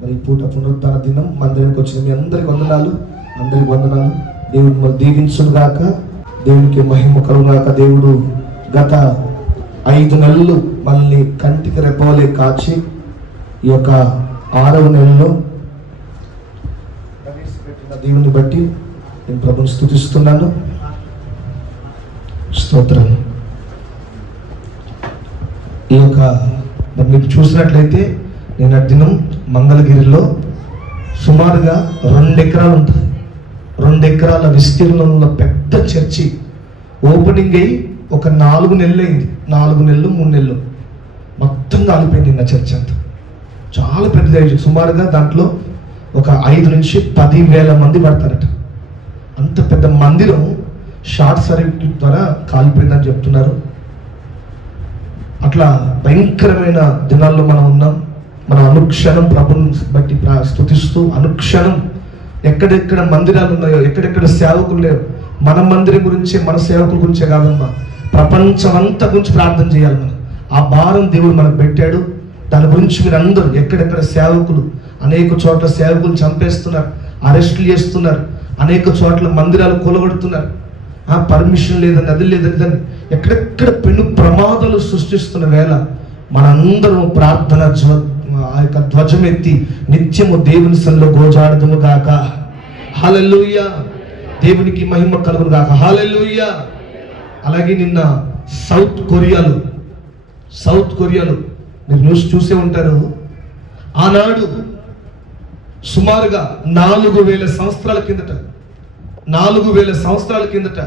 మరి పూట పునరుద్ధాన దినం మందిరానికి వచ్చిన మీ అందరికి వందనాలు. దేవుడు మరి దీవించును గాక, దేవునికి మహిమ కలుగును గాక. దేవుడు గత 5 నెలలు మనల్ని కంటికి రెప్పవలే కాచి ఈ యొక్క 6వ నెలలో ప్రవేశపెట్టిన దేవుని బట్టి నేను ప్రభుని స్తుతిస్తున్నాను. స్తోత్రం. ఈ యొక్క మరి మీకు చూసినట్లయితే నేను ఆ దినం మంగళగిరిలో సుమారుగా 2 ఎకరాలు ఉంటుంది. 2 ఎకరాల విస్తీర్ణంలో పెద్ద చర్చి ఓపెనింగ్ అయ్యి ఒక 4 నెలలు అయింది. 4 నెలలు 3 నెలలు మొత్తం కాలిపోయింది నా చర్చ్ అంతా. చాలా పెద్దది. సుమారుగా దాంట్లో ఒక 5 నుంచి 10,000 మంది పడతారట. అంత పెద్ద మందిరం షార్ట్ సర్క్యూట్ ద్వారా కాలిపోయిందని చెప్తున్నారు. అట్లా భయంకరమైన దినాల్లో మనం ఉన్నాం. మన అనుక్షణం ప్రభుని బట్టి స్తుతిస్తూ అనుక్షణం ఎక్కడెక్కడ మందిరాలు ఉన్నాయో, ఎక్కడెక్కడ సేవకులు లేరు, మన మందిరం గురించే, మన సేవకుల గురించే కాదమ్మా, ప్రపంచమంతా గురించి ప్రార్థన చేయాలి. మనం ఆ భారం దేవుడు మనకు పెట్టాడు. దాని గురించి మీరు అందరూ ఎక్కడెక్కడ సేవకులు, అనేక చోట్ల సేవకులు చంపేస్తున్నారు, అరెస్టులు చేస్తున్నారు, అనేక చోట్ల మందిరాలు కూలగొడుతున్నారు, పర్మిషన్ లేదని, అది లేదని, ఎక్కడెక్కడ పెను ప్రమాదాలు సృష్టిస్తున్న వేళ మనందరం ప్రార్థన ఆ యొక్క ధ్వజం ఎత్తి నిత్యము దేవుని సన్నిధిలో గోజాడుదుము గాక. హల్లెలూయా. దేవునికి మహిమ కలుగును గాక. హల్లెలూయా. అలాగే నిన్న సౌత్ కొరియాలో మీరు న్యూస్ చూసే ఉంటారు. ఆనాడు సుమారుగా 4,000 సంవత్సరాల కిందట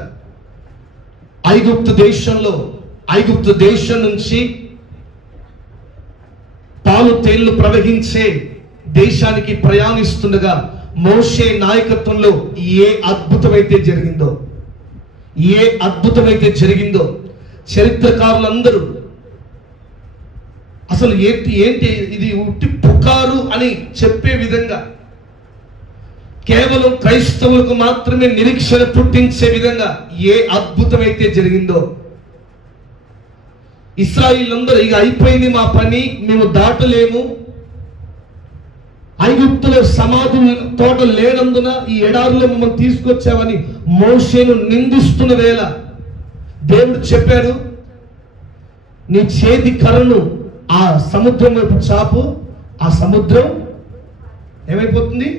ఐగుప్తు దేశం నుంచి పాలు తేళ్లు ప్రవహించే దేశానికి ప్రయాణిస్తుండగా మోషే నాయకత్వంలో ఏ అద్భుతమైతే జరిగిందో చరిత్రకారులందరూ అసలు ఏంటి ఇది ఉట్టి పుకారు అని చెప్పే విధంగా, కేవలం క్రైస్తవులకు మాత్రమే నిరీక్షణ పుట్టించే విధంగా ఏ అద్భుతమైతే జరిగిందో, ఇశ్రాయేలీయులందరూ ఇక అయిపోయింది మా పని, మేము దాటలేము, ఐగుప్తులో సమాధి తోట లేనందున ఈ ఎడారిలో మమ్మల్ని తీసుకొచ్చామని మోషేను నిందిస్తున్న వేళ దేవుడు చెప్పాడు, నీ చేతి కర్రను ఆ సముద్రం వైపు చాపు, ఆ సముద్రం ఏమైపోతుంది,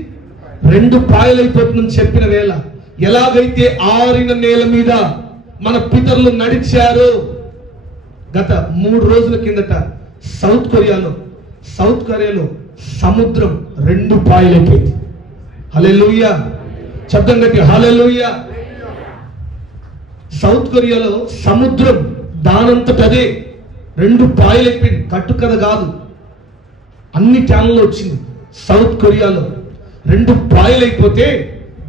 2 పాయలైపోతుందని చెప్పిన వేళ, ఎలాగైతే ఆరిన నేల మీద మన పితరులు నడిచారో, గత 3 రోజుల కిందట సౌత్ కొరియాలో సముద్రం 2 పాయలైపోయింది. హల్లెలూయా. శబ్దం గట్టి హల్లెలూయా. సౌత్ కొరియాలో సముద్రం దానంతటదే 2 పాయలైపోయింది. కట్టు కథ కాదు, అన్ని ఛానల్లో వచ్చింది. సౌత్ కొరియాలో 2 పాయలైపోతే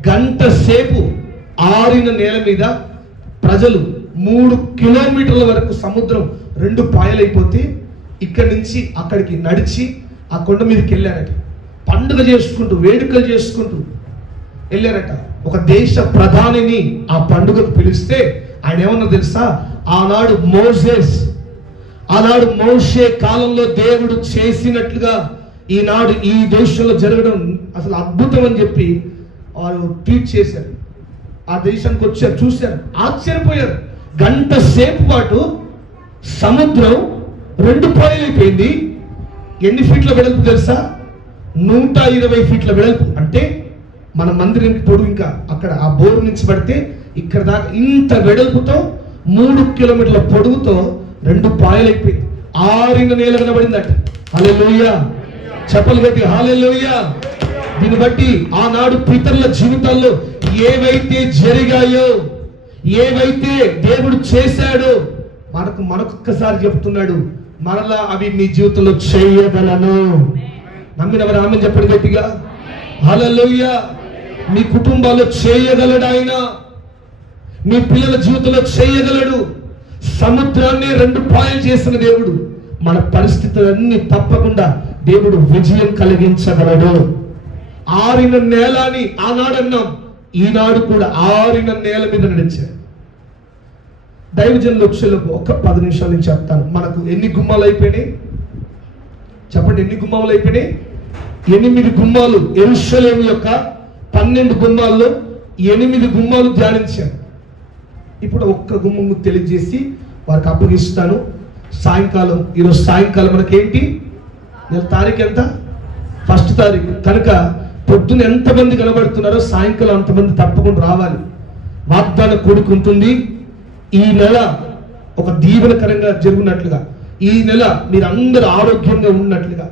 గంట సేపు ఆరిన నేల మీద ప్రజలు 3 కిలోమీటర్ల వరకు సముద్రం 2 పాయలైపోతే ఇక్కడి నుంచి అక్కడికి నడిచి ఆ కొండ మీదకి వెళ్ళారట. పండుగ చేసుకుంటూ, వేడుకలు చేసుకుంటూ వెళ్ళారట. ఒక దేశ ప్రధానిని ఆ పండుగకు పిలిస్తే ఆయన ఏమన్నా తెలుసా, ఆనాడు మోషే కాలంలో దేవుడు చేసినట్లుగా ఈనాడు ఈ దేశంలో జరగడం అసలు అద్భుతం అని చెప్పి వారు ట్వీట్ చేశారు. ఆ దేశానికి వచ్చారు, చూశారు, ఆశ్చర్యపోయారు. గంట సేపు పాటు సముద్రం 2 పాయలైపోయింది. ఎన్ని ఫీట్ల వెడల్పు తెలుసా, 120 ఫీట్ల వెడల్పు. అంటే మన మందిరానికి పొడుగు, ఇంకా అక్కడ ఆ బోరు నుంచి పడితే ఇక్కడ దాకా ఇంత వెడల్పుతో 3 కిలోమీటర్ల పొడుగుతో 2 పాయలైపోయింది. ఆరిన నేల కనబడిందట. హల్లెలూయా. చెప్పలు గట్టి హల్లెలూయా. దీన్ని బట్టి ఆనాడు పితరుల జీవితాల్లో ఏవైతే జరిగాయో, ఏవైతే దేవుడు చేశాడో మనకొక్కసారి చెప్తున్నాడు, మరలా అవి మీ జీవితంలో చేయగలను. నమ్మినవారు ఆమేన్ చెప్పండి గట్టిగా. హల్లెలూయా. మీ కుటుంబాల్లో చేయగలడు ఆయన, మీ పిల్లల జీవితంలో చేయగలడు. సముద్రాన్ని 2 పాయలు చేసిన దేవుడు మన పరిస్థితులన్నీ తప్పకుండా దేవుడు విజయం కలిగించగలడు. ఆరిన నేల అని ఆనాడన్నాం, ఈనాడు కూడా ఆరిన నేల మీద నడిచారు. దైవజనుల వచ్చేలోపు ఒక 10 నిమిషాల నుంచి చెప్తాను. మనకు ఎన్ని గుమ్మాలు అయిపోయినాయి చెప్పండి, ఎన్ని గుమ్మాలు అయిపోయినాయి? 8 గుమ్మాలు. యెరూషలేము యొక్క 12 గుమ్మాల్లో 8 గుమ్మాలు ధ్యానించాను. ఇప్పుడు ఒక్క గుమ్మం తెలియజేసి వారికి అప్పగిస్తాను. సాయంకాలం, ఈరోజు సాయంకాలం మనకేంటి? తారీఖు ఎంత? 1 తారీఖు. కనుక పొద్దున ఎంతమంది కనబడుతున్నారో సాయంకాలం అంతమంది తప్పకుండా రావాలి. వాగ్దాన కూడుకుంటుంది. ఈ నెల ఒక దీవెనకరంగా జరుగునట్లుగా, ఈ నెల మీరందరూ ఆరోగ్యంగా ఉన్నట్లుగా,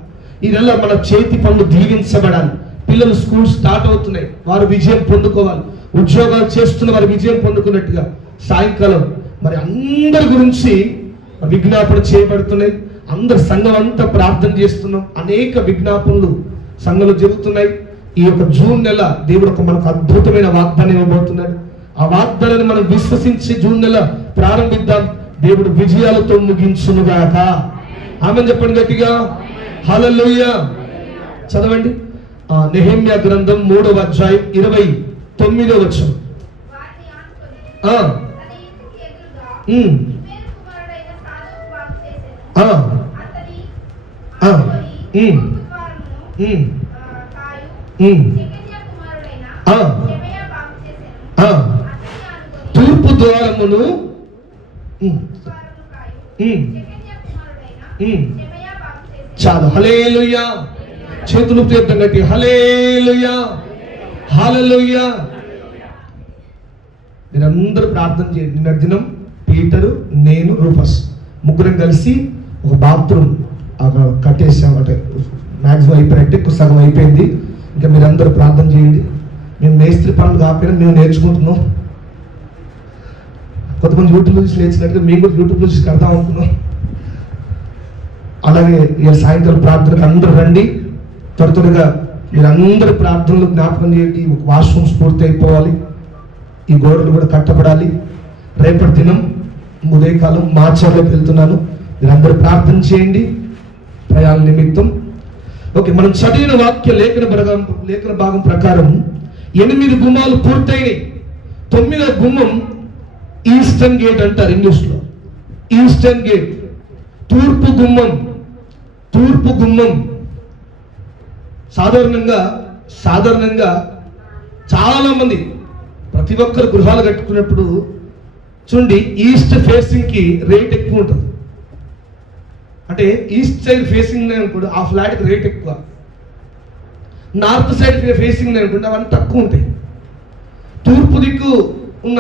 ఈ నెల మన చేతి పనులు దీవించబడాలి. పిల్లలు స్కూల్ స్టార్ట్ అవుతున్నాయి, వారు విజయం పొందుకోవాలి. ఉద్యోగాలు చేస్తున్న వారు విజయం పొందుకున్నట్టుగా సాయంకాలం మరి అందరి గురించి విజ్ఞాపన చేయబడుతున్నాయి. అందరు సంఘం అంతా ప్రార్థన చేస్తున్నాం. అనేక విజ్ఞాపనలు సంఘంలో జరుగుతున్నాయి. ఈ యొక్క జూన్ నెల దేవుడు మనకు అద్భుతమైన వాగ్దానం ఇవ్వబోతున్నాడు. ఆ వాగ్దానాన్ని మనం విశ్వసించి జూన్ నెల ప్రారంభిద్దాం. దేవుడు విజయాలతో ముగించునుగాక. ఆమేన్ చెప్పండి గట్టిగా. హల్లెలూయా. చదవండి నెహెమ్యా గ్రంథం 3వ అధ్యాయం 29వ వచనం. తూర్పు ద్వారమును చాలు. హల్లెలూయా. చేతులు తీర్థం కట్టి హల్లెలూయా, హల్లెలూయా. మీరందరూ ప్రార్థన చేయండి. నిన్న దినం పీటరు, నేను, రూపస్ ముగ్గురం కలిసి ఒక బాత్రూమ్ కట్టేసామంటే మ్యాక్సిమం అయిపోయినట్టే, సగం అయిపోయింది. ఇంకా మీరందరూ ప్రార్థన చేయండి. మేము మేస్త్రి పనులు కాకపోయినా మేము నేర్చుకుంటున్నాం. కొంతమంది యూట్యూబ్లో చూసి నేర్చుకున్నట్టుగా మేము కూడా యూట్యూబ్లో చూసి కడతాం అనుకున్నాం. అలాగే ఇక సాయంత్రం ప్రార్థనకు అందరూ రండి. త్వరగా మీరందరూ ప్రార్థనలు జ్ఞాపకం చేయండి. వాష్రూమ్స్ పూర్తి అయిపోవాలి, ఈ గోడలు కూడా కట్టబడాలి. రేపటి దినం ఉదయకాలం మార్చార్లోకి వెళ్తున్నాను. మీరందరూ ప్రార్థన చేయండి ప్రయాణ నిమిత్తం. ఓకే, మనం చదివిన వాక్య లేఖన భాగం ప్రకారం 8 గుమ్మాలు పూర్తయినాయి. 9వ గుమ్మం ఈస్టర్న్ గేట్ అంటారు ఇంగ్లీష్లో. ఈస్టర్న్ గేట్, తూర్పు గుమ్మం. తూర్పు గుమ్మం సాధారణంగా చాలా మంది ప్రతి ఒక్కరు గృహాలు కట్టుకున్నప్పుడు చూడండి, ఈస్ట్ ఫేసింగ్ కి రేట్ ఎక్కువ ఉంటుంది. అంటే ఈస్ట్ సైడ్ ఫేసింగ్ అనుకోండి ఆ ఫ్లాట్కి రేట్ ఎక్కువ, నార్త్ సైడ్ ఫేసింగ్ అనుకోండి అవన్నీ తక్కువ ఉంటాయి. తూర్పు దిక్కు ఉన్న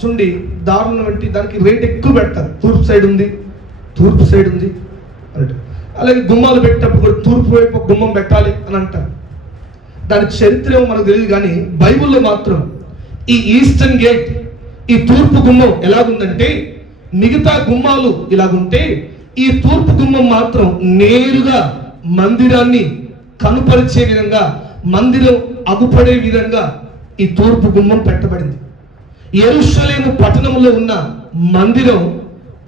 చూడండి దారుణ వంటి దానికి రేట్ ఎక్కువ పెడతారు. తూర్పు సైడ్ ఉంది అంటే. అలాగే గుమ్మాలు పెట్టేటప్పుడు కూడా తూర్పు వైపు ఒక గుమ్మం పెట్టాలి అని అంటారు. దాని చరిత్ర ఏమో మనకు తెలియదు, కానీ బైబిల్లో మాత్రం ఈ ఈస్టర్న్ గేట్, ఈ తూర్పు గుమ్మం ఎలాగుందంటే, మిగతా గుమ్మాలు ఇలాగుంటే ఈ తూర్పు గుమ్మం మాత్రం నేరుగా మందిరాన్ని కనుపరిచే విధంగా, మందిరం అగుపడే విధంగా ఈ తూర్పు గుమ్మం పెట్టబడింది. యెరూషలేము పట్టణంలో ఉన్న మందిరం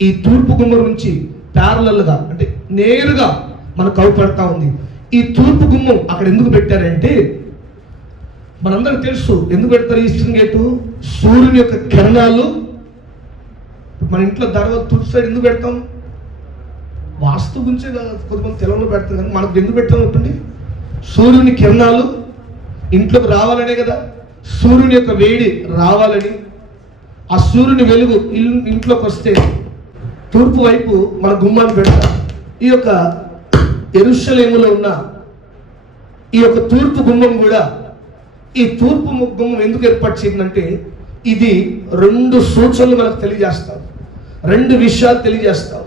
ఈ తూర్పు గుమ్మం నుంచి ప్యారలల్గా అంటే నేరుగా మనకు కౌపడతా ఉంది. ఈ తూర్పు గుమ్మం అక్కడ ఎందుకు పెట్టారంటే, మనందరికి తెలుసు ఎందుకు పెడతారు ఈస్టర్న్ గేటు. సూర్యుని యొక్క కిరణాలు మన ఇంట్లో దర్వాజా తూర్పు సైడ్ ఎందుకు పెడతాం? వాస్తు గురించే కొంతమంది తెలంలో పెడతారు, కానీ మనకు ఎందుకు పెట్టాం చెప్పండి? సూర్యుని కిరణాలు ఇంట్లోకి రావాలనే కదా, సూర్యుని యొక్క వేడి రావాలని. ఆ సూర్యుని వెలుగు ఇంట్లోకి వస్తే తూర్పు వైపు మన గుమ్మాన్ని పెడతాం. ఈ యొక్క యెరూషలేములో ఉన్న ఈ యొక్క తూర్పు గుమ్మం కూడా, ఈ తూర్పు గుమ్మం ఎందుకు ఏర్పాటు చేసిందంటే, ఇది 2 సూచనలు మనకు తెలియజేస్తాం, 2 విషయాలు తెలియజేస్తాం.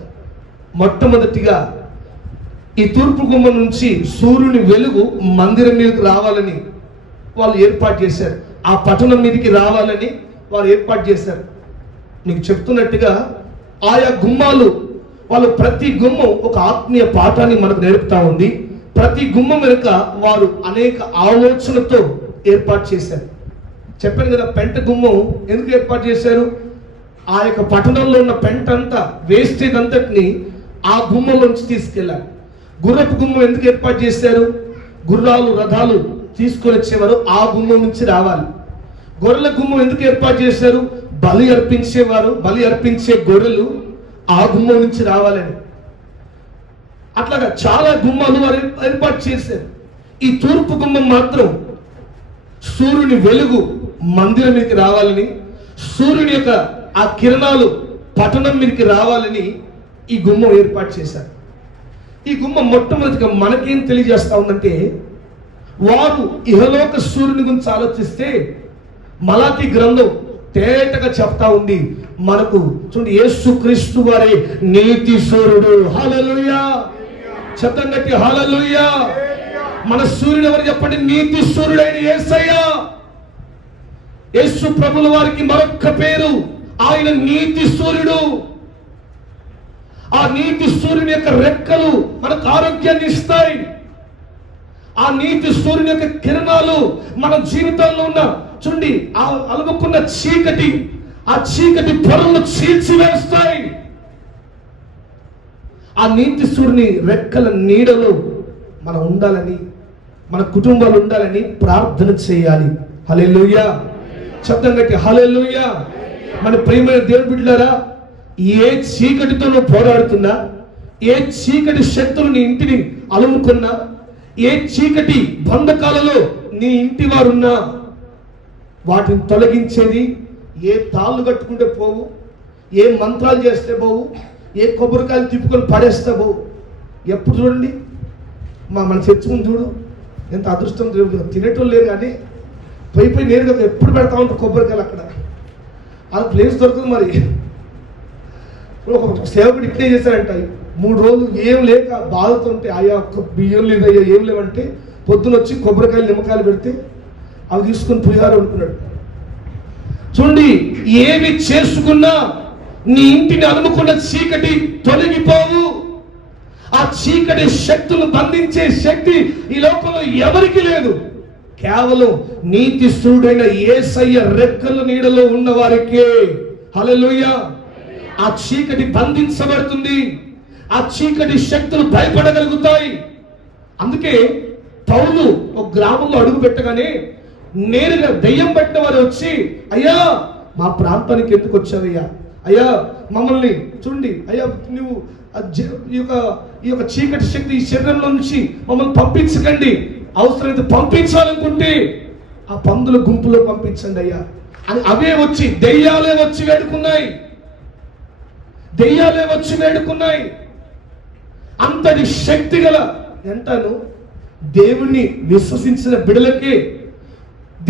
మొట్టమొదటిగా ఈ తూర్పు గుమ్మం నుంచి సూర్యుని వెలుగు మందిరం మీదకి రావాలని వాళ్ళు ఏర్పాటు చేశారు. ఆ పట్టణం మీదకి రావాలని వారు ఏర్పాటు చేశారు. మీకు చెప్తున్నట్టుగా ఆయా గుమ్మాలు వాళ్ళు ప్రతి గుమ్మం ఒక ఆత్మీయ పాఠాన్ని మనకు నేర్పుతా ఉంది. ప్రతి గుమ్మం వెనుక వారు అనేక ఆలోచనతో ఏర్పాటు చేశారు. చెప్పాను కదా, పెంట గుమ్మం ఎందుకు ఏర్పాటు చేశారు? ఆ యొక్క పట్టణంలో ఉన్న పెంట అంతా, వేస్టేజ్ అంతటిని ఆ గుమ్మంలోంచి తీసుకెళ్ళారు. గుర్రపు గుమ్మం ఎందుకు ఏర్పాటు చేశారు? గుర్రాలు రథాలు తీసుకొని వచ్చేవారు ఆ గుమ్మం నుంచి రావాలి. గొర్రెల గుమ్మం ఎందుకు ఏర్పాటు చేశారు? బలి అర్పించే గొర్రెలు ఆ గుమ్మం నుంచి రావాలని. అట్లాగా చాలా గుమ్మాలు వారు ఏర్పాటు చేశారు. ఈ తూర్పు గుమ్మం మాత్రం సూర్యుని వెలుగు మందిరం మీదకి రావాలని, సూర్యుని యొక్క ఆ కిరణాలు పట్టణం మీదకి రావాలని ఈ గుమ్మం ఏర్పాటు చేశారు. ఈ గుమ్మం మొట్టమొదటిగా మనకేం తెలియజేస్తా ఉందంటే, వారు ఇహలోక సూర్యుని గురించి ఆలోచిస్తే మలాకి గ్రంథం తేటగా చెప్తా ఉంది మనకు. చూడండి, యేసుక్రీస్తు వారి నీతి సూర్యుడు. హల్లెలూయా, శబ్దం గట్టి హల్లెలూయా. మన సూర్యుడు ఎవరు చెప్పండి? నీతి సూర్యుడైన యేసయ్య. యేసు ప్రభుల వారికి మరొక్క పేరు, ఆయన నీతి సూర్యుడు. ఆ నీతి సూర్యుని యొక్క రెక్కలు మనకు ఆరోగ్యాన్ని ఇస్తాయి. ఆ నీతి సూర్యుని యొక్క కిరణాలు మన జీవితంలో ఉన్న చూడండి ఆ అలుముకున్న చీకటి, ఆ చీకటి పొరలను చీల్చివేస్తాయి. ఆ నీతి సూర్యుని రెక్కల నీడలో మనం ఉండాలని, మన కుటుంబాలు ఉండాలని ప్రార్థన చేయాలి. హల్లెలూయా, శబ్దం గట్టి హల్లెలూయా. మన ప్రియమైన దేవుని బిడ్డలారా, ఏ చీకటితో నువ్వు పోరాడుతున్నా, ఏ చీకటి శక్తులు నీ ఇంటిని అలుముకున్నా, ఏ చీకటి బంధకాలలో నీ ఇంటి వారున్నా, వాటిని తొలగించేది ఏ తాళ్ళు కట్టుకుంటే పోవు, ఏ మంత్రాలు చేస్తే పోవు, ఏ కొబ్బరికాయలు తిప్పుకొని పడేస్తే పోవు. ఎప్పుడు చూడండి మన చర్చకుని చూడు, ఎంత అదృష్టం తినేటోళ్ళు లేరు కానీ పోయి నేరుగా ఎప్పుడు పెడతా ఉంటారు కొబ్బరికాయలు. అక్కడ అది ప్లేస్ దొరకదు. మరి ఒక సేవకుడు ఇట్లే చేశారంట, 3 రోజులు ఏం లేక బాధతో ఉంటే, అయ్యా ఒక్క బియ్యం లేదు, అయ్యా ఏం లేవంటే పొద్దున వచ్చి కొబ్బరికాయలు నిమ్మకాయలు పెడితే అవి తీసుకొని పులిహార వండుకున్నాడు. చూడండి, ఏమి చేసుకున్నా నీ ఇంటిని అలుముకున్న చీకటి తొలగిపోవు. ఆ చీకటి శక్తులను బంధించే శక్తి ఈ లోకంలో ఎవరికి లేదు. కేవలం నీతి సూర్యుడైన యేసయ్య రెక్కల నీడలో ఉన్న వారికే. హల్లెలూయా. ఆ చీకటి బంధించబడుతుంది, ఆ చీకటి శక్తులు భయపడగలుగుతాయి. అందుకే పౌలు ఒక గ్రామంలో అడుగు పెట్టగానే నేరుగా దెయ్యం పట్టిన వారు వచ్చి, అయ్యా మా ప్రాంతానికి ఎందుకు వచ్చావయ్యా, అయ్యా మమ్మల్ని చూడండి, అయ్యా నువ్వు ఈ యొక్క చీకటి శక్తి ఈ శరీరంలో నుంచి మమ్మల్ని పంపించకండి, అవసరమైతే పంపించాలనుకుంటే ఆ పందుల గుంపులో పంపించండి అయ్యా అని అవే వచ్చి దెయ్యాలే వచ్చి వేడుకున్నాయి. దెయ్యాలే వచ్చి వేడుకున్నాయి. అంతటి శక్తి గల ఎంతను దేవుణ్ణి విశ్వసించిన బిడలకి,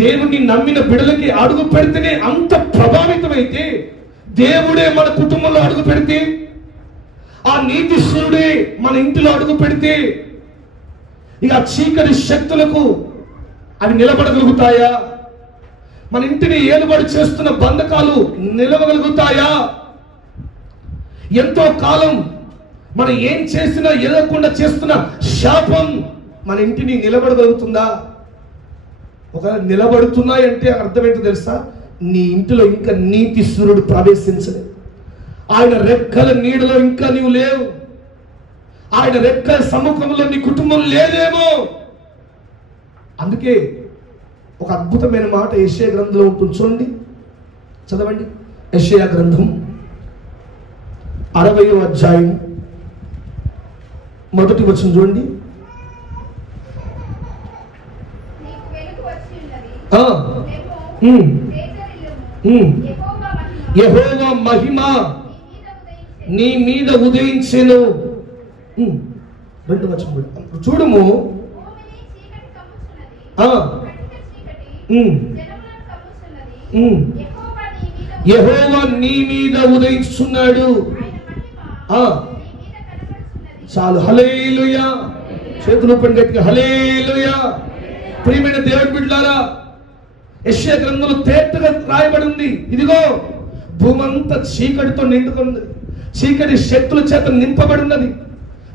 దేవుణ్ణి నమ్మిన బిడలకి అడుగు పెడితేనే అంత ప్రభావితమైతే, దేవుడే మన కుటుంబంలో అడుగు పెడితే, ఆ నీతి సూర్యుడే మన ఇంటిలో అడుగు పెడితే, ఇక చీకటి శక్తులకు అవి నిలబడగలుగుతాయా? మన ఇంటిని ఏలుబడి చేస్తున్న బంధకాలు నిలవగలుగుతాయా? ఎంతో కాలం మనం ఏం చేసినా ఎదగకుండా చేస్తున్న శాపం మన ఇంటిని నిలబడగలుగుతుందా? ఒకవేళ నిలబడుతున్నాయంటే అర్థం ఏంటో తెలుసా? నీ ఇంటిలో ఇంకా నీతి సూర్యుడు ప్రవేశించలేదు. ఆయన రెక్కల నీడలో ఇంకా నీవు లేవు. ఆయన రెక్కల సముఖంలో నీ కుటుంబం లేదేమో. అందుకే ఒక అద్భుతమైన మాట యెషయా గ్రంథంలో ఉంటుంది, చూడండి, చదవండి. యెషయా గ్రంథం 60వ అధ్యాయం 1వ వచనం చూడండి. యెహోవా మహిమ నీ మీద ఉదయించెను. 2వ వచనం చూడుము. యెహోవా నీ మీద ఉదయిస్తున్నాడు. చాలు, హల్లెలూయా. చేతులు పని గట్టిగా హల్లెలూయా. ప్రియమైన దేవుని బిడ్డలారా, యెషయా గ్రంథంలో తేటగా రాయబడి ఉంది, ఇదిగో భూమంతా చీకటితో నిండుకున్నది, చీకటి శక్తుల చేత నింపబడి ఉన్నది.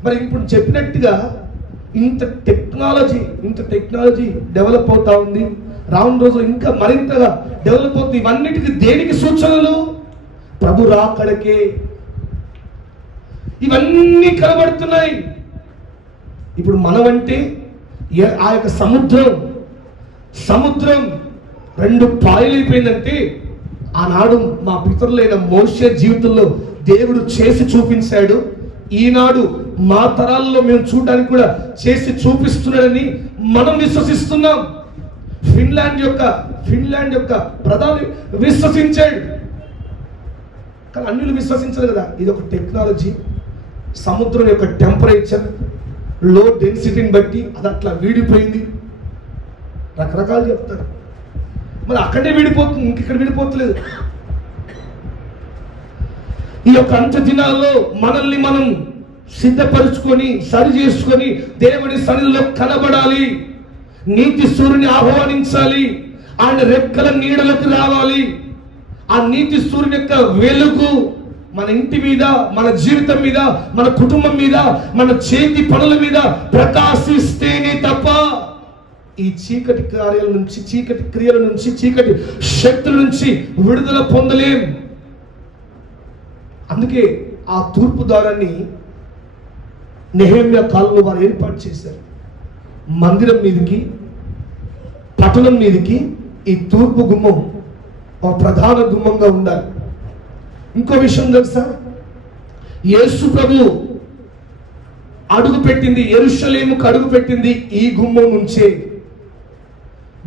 మరి ఇప్పుడు చెప్పినట్టుగా ఇంత టెక్నాలజీ డెవలప్ అవుతా ఉంది. రాను రోజులు ఇంకా మరింతగా డెవలప్ అవుతుంది. ఇవన్నిటికీ దేనికి సూచనలు? ప్రభు రాకడకే. ఇవన్నీ కనబడుతున్నాయి. ఇప్పుడు మనమంటే ఆ యొక్క సముద్రం 2 పాయలైపోయిందంటే, ఆనాడు మా పితరులైన మోషే జీవితంలో దేవుడు చేసి చూపించాడు. ఈనాడు మా తరాల్లో మేము చూడడానికి కూడా చేసి చూపిస్తున్నాడని మనం విశ్వసిస్తున్నాం. ఫిన్లాండ్ యొక్క ప్రధాని విశ్వసించాడు, కానీ అన్యులు విశ్వసించరు కదా. ఇది ఒక టెక్నాలజీ. సముద్రం యొక్క టెంపరేచర్, లో డెన్సిటీని బట్టి అది అట్లా వీడిపోయింది, రకరకాలు చెప్తారు. మరి అక్కడే విడిపోతుంది, ఇంకెక్కడ విడిపోతలేదు. ఈ యొక్క అంత్య దినాల్లో మనల్ని మనం సిద్ధపరుచుకొని సరి చేసుకొని దేవుని సన్నిధిలో కనబడాలి. నీతి సూర్యుని ఆహ్వానించాలి, ఆయన రెక్కల నీడలకు రావాలి. ఆ నీతి సూర్యుని యొక్క వెలుగు మన ఇంటి మీద, మన జీవితం మీద, మన కుటుంబం మీద, మన చేతి పనుల మీద ప్రకాశిస్తేనే తప్ప ఈ చీకటి కార్యాల నుంచి, చీకటి క్రియల నుంచి, చీకటి శక్తుల నుంచి విడుదల పొందలేం. అందుకే ఆ తూర్పు ద్వారాన్ని నెహెమ్యా కాలంలో వారు ఏర్పాటు చేశారు. మందిరం మీదకి, పట్టణం మీదకి ఈ తూర్పు గుమ్మం ఒక ప్రధాన గుమ్మంగా ఉండాలి. ఇంకో విషయం తెలుసా, యేసు ప్రభు యెరూషలేముకు అడుగు పెట్టింది ఈ గుమ్మం నుంచే.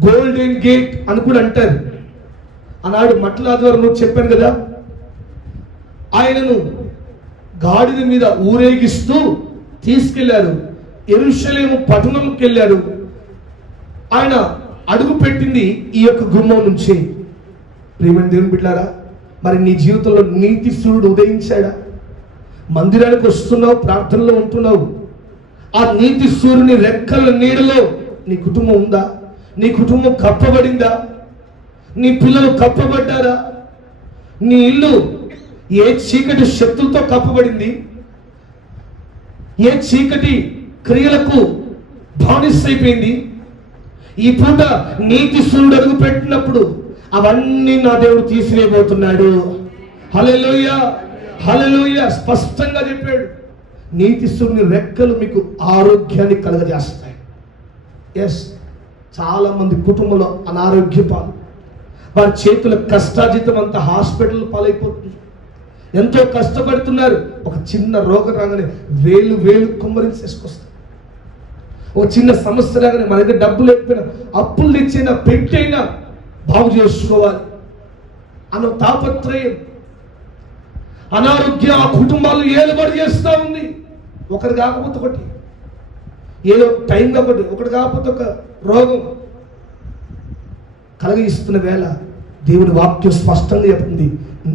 గోల్డెన్ గేట్ అని కూడా అంటారు. ఆనాడు మట్ల ఆదివారం చెప్పాను కదా, ఆయనను గాడిద మీద ఊరేగిస్తూ తీసుకెళ్లారు, యెరూషలేము పట్టణంకి వెళ్ళారు. ఆయన అడుగు పెట్టింది ఈ యొక్క గుమ్మం నుంచే. ప్రియమైన దేవుని బిడ్డలారా, మరి నీ జీవితంలో నీతి సూర్యుడు ఉదయించాడా? మందిరానికి వస్తున్నావు, ప్రార్థనలో ఉంటున్నావు, ఆ నీతి సూర్యుని రెక్కల నీడలో నీ కుటుంబం ఉందా? నీ కుటుంబం కప్పబడిందా? నీ పిల్లలు కప్పబడ్డారా? నీ ఇల్లు ఏ చీకటి శక్తులతో కప్పబడింది? ఏ చీకటి క్రియలకు బానిసైపోయింది? ఈ పూట నీతి సూర్యుడు అడుగు పెట్టినప్పుడు అవన్నీ నా దేవుడు తీసివేయబోతున్నాడు. హల్లెలూయా, హల్లెలూయా. స్పష్టంగా చెప్పాడు, నీతి సూర్యుని రెక్కలు మీకు ఆరోగ్యాన్ని కలుగజేస్తాయి. ఎస్, చాలా మంది కుటుంబంలో అనారోగ్య పాలు, వారి చేతుల కష్టార్జితం అంతా హాస్పిటల్ పాలైపోతుంది. ఎంతో కష్టపడుతున్నారు, ఒక చిన్న రోగం రాగానే వేలు కుమ్మరించేసుకొస్తారు. ఒక చిన్న సమస్య రాగానే మన దగ్గర డబ్బు లేకపోయినా అప్పులు తెచ్చైనా పెట్టైనా బాగు చేసుకోవాలి అన్న తాపత్రయం, అనారోగ్యం ఆ కుటుంబాలు ఏలుబడి చేస్తూ ఉంది. ఒకరు కాకపోతే ఒకటి, ఏదో టైంగా ఒకటి కాకపోతే ఒక రోగం కలిగిస్తున్న వేళ దేవుని వాక్యం స్పష్టంగా చెప్తుంది,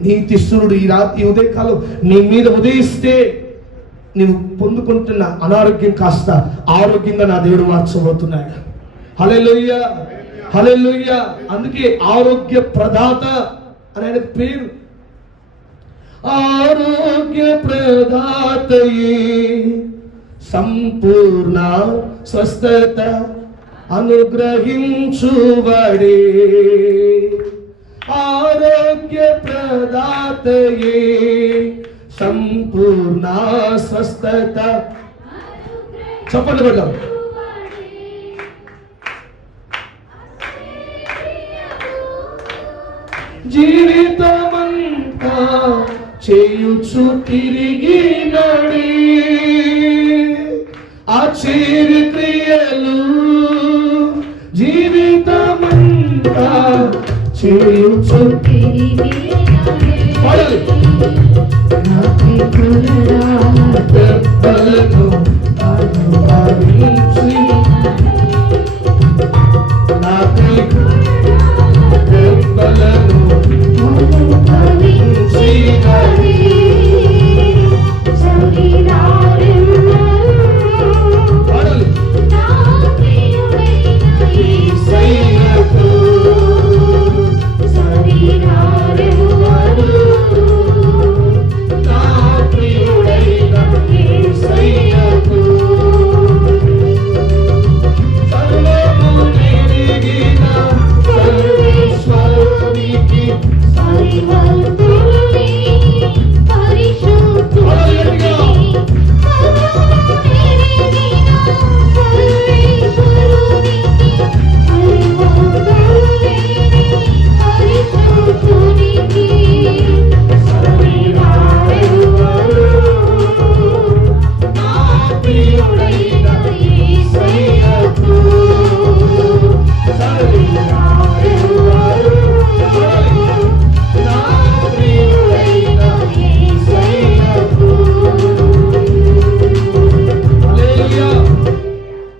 నీతి సూర్యుడు ఈ ఉదయకాలం నీ మీద ఉదయిస్తే నీవు పొందుకుంటున్న అనారోగ్యం కాస్త ఆరోగ్యంగా నా దేవుడు మార్చబోతున్నాడు. హల్లెలూయా, హల్లెలూయా. అందుకే ఆరోగ్య ప్రదాత అని ఆయన పేరు. ఆరోగ్య ప్రదాతయే సంపూర్ణ స్వస్థత అనుగ్రహించువాడే. ఆరోగ్య ప్రదాతయే సంపూర్ణ స్వస్థత. చెప్పండి కొట్టాం. జీవితమంతా చేయుచు తిరిగి నడి ఆశ్చర్య క్రియలు, జీవితమంతా చేయుచు తిరిగి పాడాలి. దెబ్బలను అనుభవించి దెబ్బలను అనుభవించి పాడాలి. శరీరారెమ్మ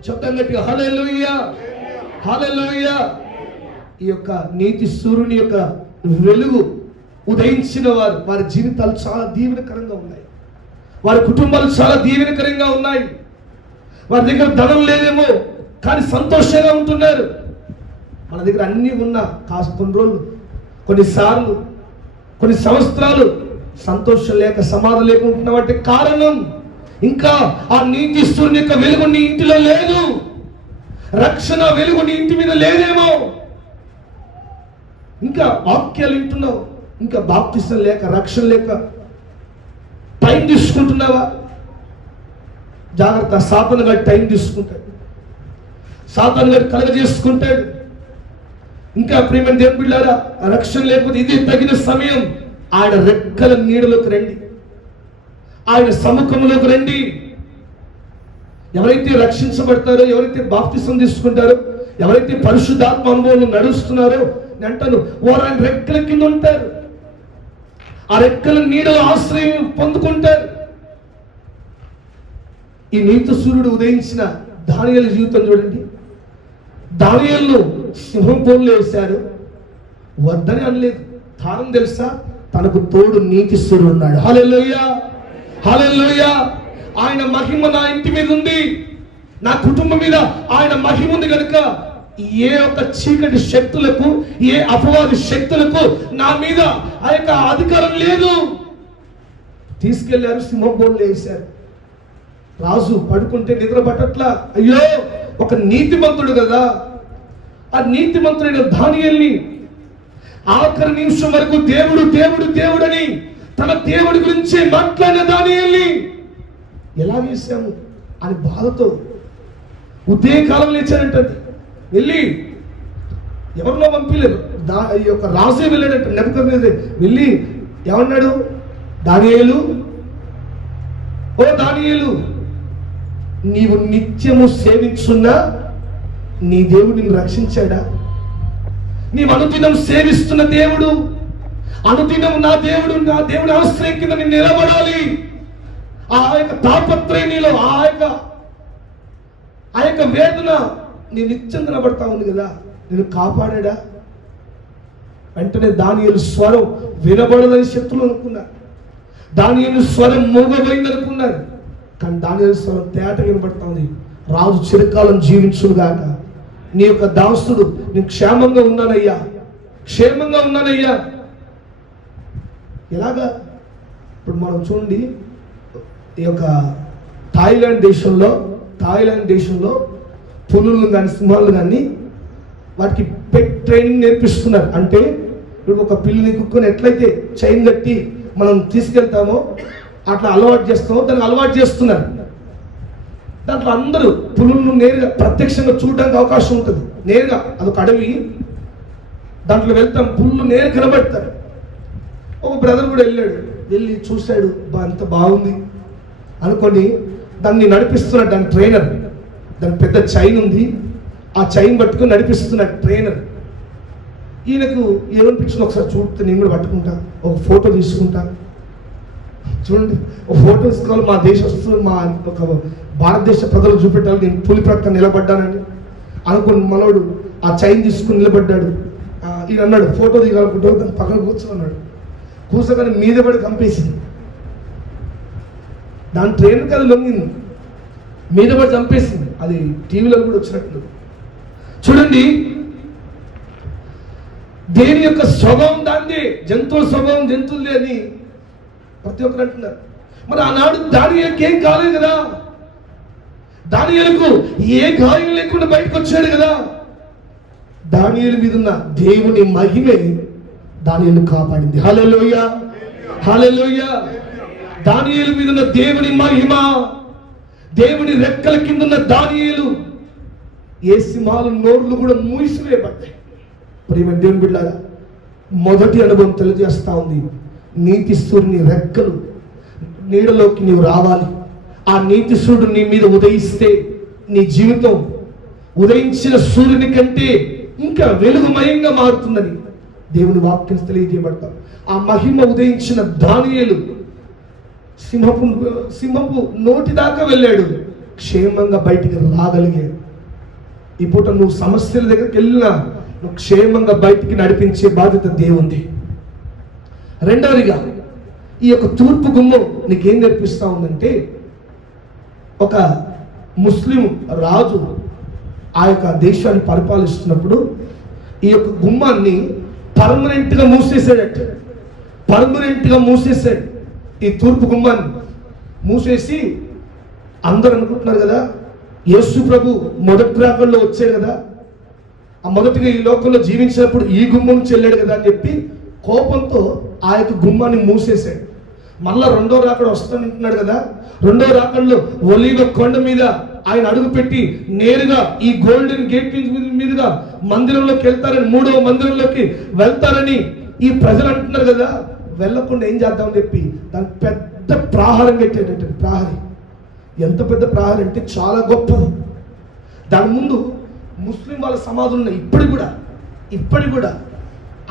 చెప్తాం గట్టిగా హల్లెలూయా, హల్లెలూయా. ఈ యొక్క నీతి సూర్యుని యొక్క వెలుగు ఉదయించిన వారి జీవితాలు చాలా దీవెనకరంగా ఉన్నాయి. వారి కుటుంబాలు చాలా దీవెనకరంగా ఉన్నాయి. వారి దగ్గర ధనం లేదేమో కానీ సంతోషంగా ఉంటున్నారు. మన దగ్గర అన్నీ ఉన్నా కాస్త కొన్ని రోజులు, కొన్నిసార్లు, కొన్ని సంవత్సరాలు సంతోషం లేక సమాధానం లేక ఉంటున్నామంటే కారణం ఇంకా ఆ నీతి సూర్యుని యొక్క వెలుగు నీ ఇంటిలో లేదు. రక్షణ వెలుగు నీ ఇంటి మీద లేదేమో. ఇంకా వాక్యాలు వింటున్నావు, ఇంకా బాప్తిసం లేక, రక్షణ లేక టైం తీసుకుంటున్నావా? జాగ్రత్త. సాతాను గారు టైం తీసుకుంటాడు, సాతాను గారు కలగజేసుకుంటాడు. ఇంకా ప్రియమైన దేవుని బిడ్డలారా, రక్షణ లేకపోతే ఇది తగిన సమయం. ఆయన రెక్కల నీడలోకి రండి, ఆయన సముఖంలోకి రండి. ఎవరైతే రక్షించబడతారో, ఎవరైతే బాప్తిసం తీసుకుంటారో, ఎవరైతే పరిశుద్ధాత్మ అనుభవంలో నడుస్తున్నారో నేను అంటాను, వారు ఆయన రెక్కల కింద ఉంటారు. ఆ రెక్కల నీడలో ఆశ్రయం పొందుకుంటారు. ఈ నీతి సూర్యుడు ఉదయించిన దానియేలు జీవితం చూడండి. దానియేలును సింహం పోగులో వేశారు, వద్దని అనలేదు. కారణం తెలుసా? తనకు తోడు నీతి సూర్యుడు ఉన్నాడు. హల్లెలూయా, హల్లెలూయా. ఆయన మహిమ నా ఇంటి మీద ఉంది, నా కుటుంబం మీద ఆయన మహిమ ఉంది కనుక ఏ ఒక్క చీకటి శక్తులకు, ఏ అపవాది శక్తులకు నా మీద ఆ యొక్క అధికారం లేదు. తీసుకెళ్లారు, సింహం పోగులో వేశారు. రాజు పడుకుంటే నిద్ర పట్టట్లా. అయ్యో, ఒక నీతిమంతుడు కదా, ఆ నీతిమంతుడైన దానియేలుని ఆఖరి నిమిషం వరకు దేవుడు దేవుడు దేవుడని తన దేవుడి గురించి మాట్లాడిన దానియేలుని ఎలా వేశాము అని బాధతో ఉదయకాలం లేచారంటది. వెళ్ళి ఎవరినో పంపిలేదు, ఈ యొక్క రాజే వెళ్ళాడంట. నెబుకద్నెజరు వెళ్ళి ఏమన్నాడు? దానియేలు, ఓ దానియేలు, నీవు నిత్యము సేవించున్నా నీ దేవుడు నిన్ను రక్షించాడా? నీవు అనుదినం సేవిస్తున్న దేవుడు, అనుదినం నా దేవుడు ఆశ్రయం కింద నేను నిలబడాలి. ఆ యొక్క తాపత్రయం నీలో, ఆ యొక్క వేదన నీ నిత్యం నిలబడతా ఉంది కదా, నేను కాపాడా? వెంటనే దానియేలు స్వరం వినబడదని శత్రులు అనుకున్నారు, దానియేలు స్వరం మూగబోయింది అనుకున్నారు. కానీ దానియేలు స్వరం తేట వినబడతా ఉంది. రాజు చిరకాలం జీవించుగాక, నీ యొక్క దాసుడు నేను క్షేమంగా ఉన్నానయ్యా, క్షేమంగా ఉన్నానయ్యా. ఎలాగా? ఇప్పుడు మనం చూడండి, ఈ యొక్క థాయిలాండ్ దేశంలో పులులను కానీ సింహాలను కానీ వాటికి పెట్ ట్రైనింగ్ నేర్పిస్తున్నారు. అంటే ఇప్పుడు ఒక పిల్లిని, కుక్కని ఎట్లయితే చైన్ కట్టి మనం తీసుకెళ్తామో అట్లా అలవాటు చేస్తామో దాన్ని అలవాటు చేస్తున్నారు. దాంట్లో అందరూ పులులను నేరుగా ప్రత్యక్షంగా చూడడానికి అవకాశం ఉంటుంది. నేరుగా అదొక అడవి, దాంట్లో వెళ్తాం, పుల్లు నేరు కనబడతారు. ఒక బ్రదర్ కూడా వెళ్ళి చూశాడు, అంత బాగుంది అనుకొని దాన్ని నడిపిస్తున్నాడు. దాని ట్రైనర్, దాని పెద్ద చైన్ ఉంది, ఆ చైన్ పట్టుకొని నడిపిస్తున్నాడు ట్రైనర్. ఈయనకు ఏమనిపించింది, ఒకసారి చూస్తే నేను కూడా పట్టుకుంటా, ఒక ఫోటో తీసుకుంటా. చూడండి, ఒక ఫోటో తీసుకోవాలి, మా దేశస్తులు, మా ఒక భారతదేశ ప్రజలు చూపెట్టాలి నేను పులి ప్రక్క నిలబడ్డానని అనుకుని మనోడు ఆ చైన్ తీసుకుని నిలబడ్డాడు. ఈయన అన్నాడు ఫోటో దిగాలనుకుంటూ, దాన్ని పక్కన కూర్చోన్నాడు. కూర్చోగానే మీద పడి కంపేసింది. దాని ట్రైన్కి అది లొంగింది, మీద పడి చంపేసింది. అది టీవీలో కూడా వచ్చినట్టు. చూడండి, దేని యొక్క స్వభావం దాన్ని, జంతువుల స్వభావం జంతువులే అని ప్రతి ఒక్కరు అంటున్నారు. మరి ఆనాడు దానియేలుకి ఏం కాలేదు కదా, దానియేలుకు ఏ గాయం లేకుండా బయటకు వచ్చాడు కదా. దానియేలు మీద ఉన్న దేవుని మహిమే దానియేలును కాపాడింది. హల్లెలూయా, హల్లెలూయా. దానియేలు మీద ఉన్న దేవుని మహిమ, దేవుని రెక్కల కింద ఉన్న దానియేలు, ఏ సింహాల నోర్లు కూడా మూసివేయబడ్డాయి. ప్రియమైన దేవుని బిడ్డలారా, మొదటి అనుభవం తెలియజేస్తా ఉంది, నీతి సూర్యుని రెక్కలు నీడలోకి నీవు రావాలి. ఆ నీతి సూర్యుడు నీ మీద ఉదయిస్తే నీ జీవితం ఉదయించిన సూర్యుని కంటే ఇంకా వెలుగుమయంగా మారుతుందని దేవుని వాక్యం తెలియజేయబడతాం. ఆ మహిమ ఉదయించిన దానియేలు సింహపు నోటి దాకా వెళ్ళాడు. క్షేమంగా బయటికి రాగలిగాడు. ఈ పూట నువ్వు సమస్యల దగ్గరికి వెళ్ళినా నువ్వు క్షేమంగా బయటికి నడిపించే బాధ్యత దేవుంది. రెండవదిగా ఈ యొక్క తూర్పు గుమ్మం నీకేం నేర్పిస్తూ ఉందంటే, ఒక ముస్లిం రాజు ఆ యొక్క దేశాన్ని పరిపాలిస్తున్నప్పుడు ఈ యొక్క గుమ్మాన్ని పర్మనెంట్గా మూసేసాడు. ఈ తూర్పు గుమ్మాన్ని మూసేసి, అందరూ అనుకుంటున్నారు కదా యేసు ప్రభు మొదటి రాకడలో వచ్చాడు కదా, ఆ మొదటిగా ఈ లోకంలో జీవించినప్పుడు ఈ గుమ్మం చెల్లాడు కదా అని చెప్పి కోపంతో ఆ యొక్క గుమ్మాన్ని మూసేశాడు. మళ్ళా రెండో రాకడ వస్తానంటున్నాడు కదా, రెండో రాకడలో ఒలీవ కొండ మీద ఆయన అడుగుపెట్టి నేరుగా ఈ గోల్డెన్ గేట్ మీదుగా మందిరంలోకి వెళ్తారని, మూడవ మందిరంలోకి వెళ్తారని ఈ ప్రజలు అంటున్నారు కదా. వెళ్ళకుండా ఏం చేద్దామని చెప్పి దాని పెద్ద ప్రాహారం కట్టాడంటే, ప్రహరీ ఎంత పెద్ద ప్రహరీ అంటే చాలా గొప్పది. దాని ముందు ముస్లిం వాళ్ళ సమాధులు ఉన్నాయి. ఇప్పటికి కూడా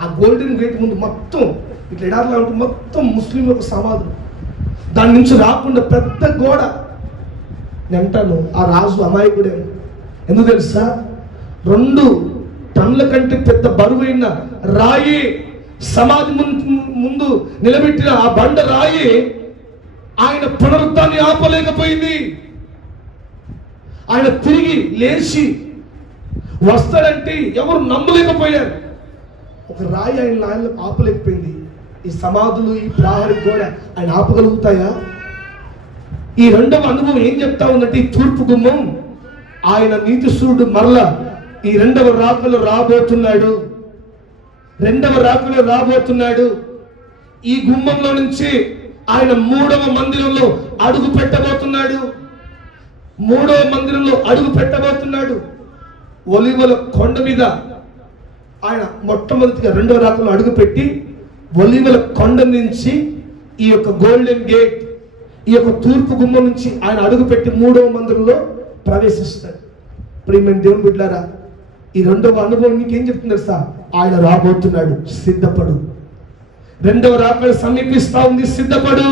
ఆ గోల్డెన్ గేట్ ముందు మొత్తం ఇట్లా ఎడార్లా ఉంటుంది, మొత్తం ముస్లిం యొక్క సమాధులు. దాని నుంచి రాకుండా పెద్ద గోడ. నేను అంటాను ఆ రాజు అమాయకుడే. ఎందుకు తెలుసా? 2 టన్నుల కంటే పెద్ద బరువైన రాయి సమాధి ముందు నిలబెట్టిన ఆ బండ రాయి ఆయన పునరుద్ధాన్ని ఆపలేకపోయింది. ఆయన తిరిగి లేచి వస్తాడంటే ఎవరు నమ్మలేకపోయారు. ఒక రాయి ఆయన ఆపలేకపోయింది. ఈ సమాధులు, ఈ ప్రహరీ గోడ ఆయన ఆపగలుగుతాయా? ఈ రెండవ అనుభవం ఏం చెప్తా ఉందంటే, ఈ తూర్పు గుమ్మం ఆయన నీతిశూరుడు మరలా ఈ రెండవ రాకలో రాబోతున్నాడు. ఈ గుమ్మంలో నుంచి ఆయన మూడవ మందిరంలో అడుగు పెట్టబోతున్నాడు. ఒలీవల కొండ మీద ఆయన మొట్టమొదటిగా రెండవ రాకలో అడుగుపెట్టి ఒలీవల కొండ నుంచి ఈ యొక్క గోల్డెన్ గేట్, ఈ యొక్క తూర్పు గుమ్మం నుంచి ఆయన అడుగుపెట్టి మూడవ మందిరంలో ప్రవేశిస్తాడు. ప్రియమైన దేవుని బిడ్డలారా, ఈ రెండవ అనుభవం నీకేం చెప్తుంది సార్? ఆయన రాబోతున్నాడు, సిద్ధపడు. రెండవ రాకడ సమీపిస్తా ఉంది, సిద్ధపడు.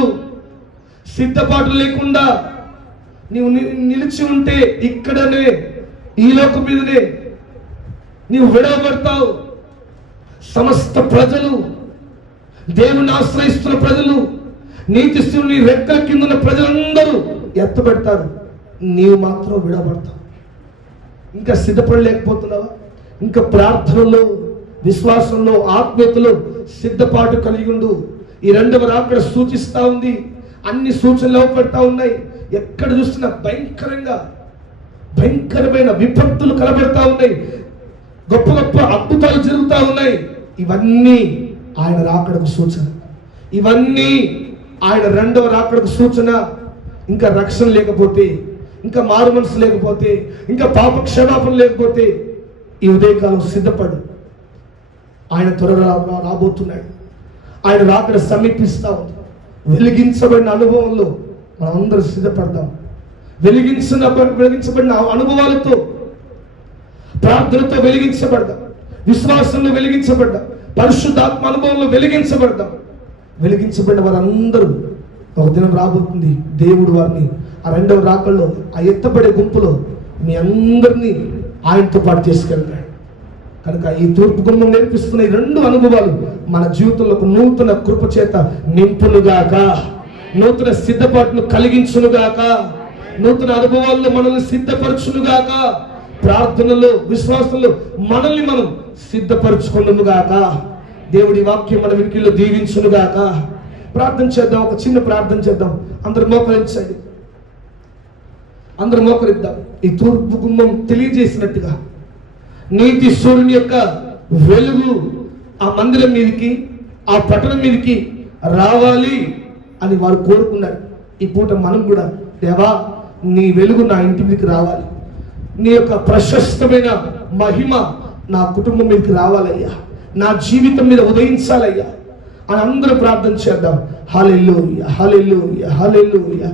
సిద్ధపాటు లేకుండా నీవు నిలిచి ఉంటే ఇక్కడనే ఈ లోకం మీదనే నీవు విడవబడతావు. సమస్త ప్రజలు, దేవుని ఆశ్రయిస్తున్న ప్రజలు, నీతిస్తుని రెక్కల కింద ఉన్న ప్రజలందరూ ఎత్తబడతారు, నీవు మాత్రం విడవబడతావు. ఇంకా సిద్ధపడలేకపోతున్నావా? ఇంకా ప్రార్థనలో, విశ్వాసంలో, ఆత్మీయతలో సిద్ధపాటు కలిగి ఉండు. ఈ రెండవ రాకడ సూచిస్తా ఉంది. అన్ని సూచనలు అవపడతా ఉన్నాయి. ఎక్కడ చూసినా భయంకరమైన విపత్తులు కనబడతా ఉన్నాయి. గొప్ప గొప్ప అద్భుతాలు జరుగుతూ ఉన్నాయి. ఇవన్నీ ఆయన రాకడకు సూచన. ఇవన్నీ ఆయన రెండవ రాకడకు సూచన. ఇంకా రక్షణ లేకపోతే, ఇంకా మారు మనసు లేకపోతే, ఇంకా పాప క్షమాపణ లేకపోతే ఈ ఉదయకాలం సిద్ధపడు. ఆయన త్వరగా రాబోతున్నాడు. ఆయన రాకడ సమీపిస్తా ఉంది. వెలిగించబడిన అనుభవంలో మనం అందరూ సిద్ధపడదాం. వెలిగించబడిన అనుభవాలతో, ప్రార్థనతో వెలిగించబడదాం. విశ్వాసంలో వెలిగించబడ్డాం. పరిశుద్ధాత్మ అనుభవంలో వెలిగించబడదాం. వెలిగించబడిన వారందరూ ఒక దినం రాబోతుంది. దేవుడు వారిని ఆ రెండవ రాకల్లో, ఆ ఎత్తబడే గుంపులో మీ అందరినీ ఆయనతో పాటు తీసుకెళ్తాడు. కనుక ఈ తూర్పు గుమ్మం నేర్పిస్తున్న ఈ 2 అనుభవాలు మన జీవితంలో ఒక నూతన కృప చేత నింపునుగాక, నూతన సిద్ధపాటును కలిగించునుగాక, నూతన అనుభవాల్లో మనల్ని సిద్ధపరచునుగాక, ప్రార్థనలో, విశ్వాసంలో మనల్ని మనం సిద్ధపరచుకునుగాక. దేవుడి వాక్యం మన వినికిల్లో దీవించునుగాక. ప్రార్థన చేద్దాం. ఒక చిన్న ప్రార్థన చేద్దాం. అందరూ మోకరించండి. అందరూ మోకరిద్దాం. ఈ తూర్పు గుమ్మం తెలియజేసినట్టుగా నీతి సూర్యుని యొక్క వెలుగు ఆ మందిరం మీదకి, ఆ పట్టణం మీదకి రావాలి అని వారు కోరుకున్నారు. ఈ పూట మనం కూడా, దేవా నీ వెలుగు నా ఇంటి మీదకి రావాలి, నీ యొక్క ప్రశస్తమైన మహిమ నా కుటుంబం మీదకి రావాలయ్యా, నా జీవితం మీద ఉదయించాలయ్యా అని అందరూ ప్రార్థన చేద్దాం. హల్లెలూయా, హల్లెలూయా, హల్లెలూయా.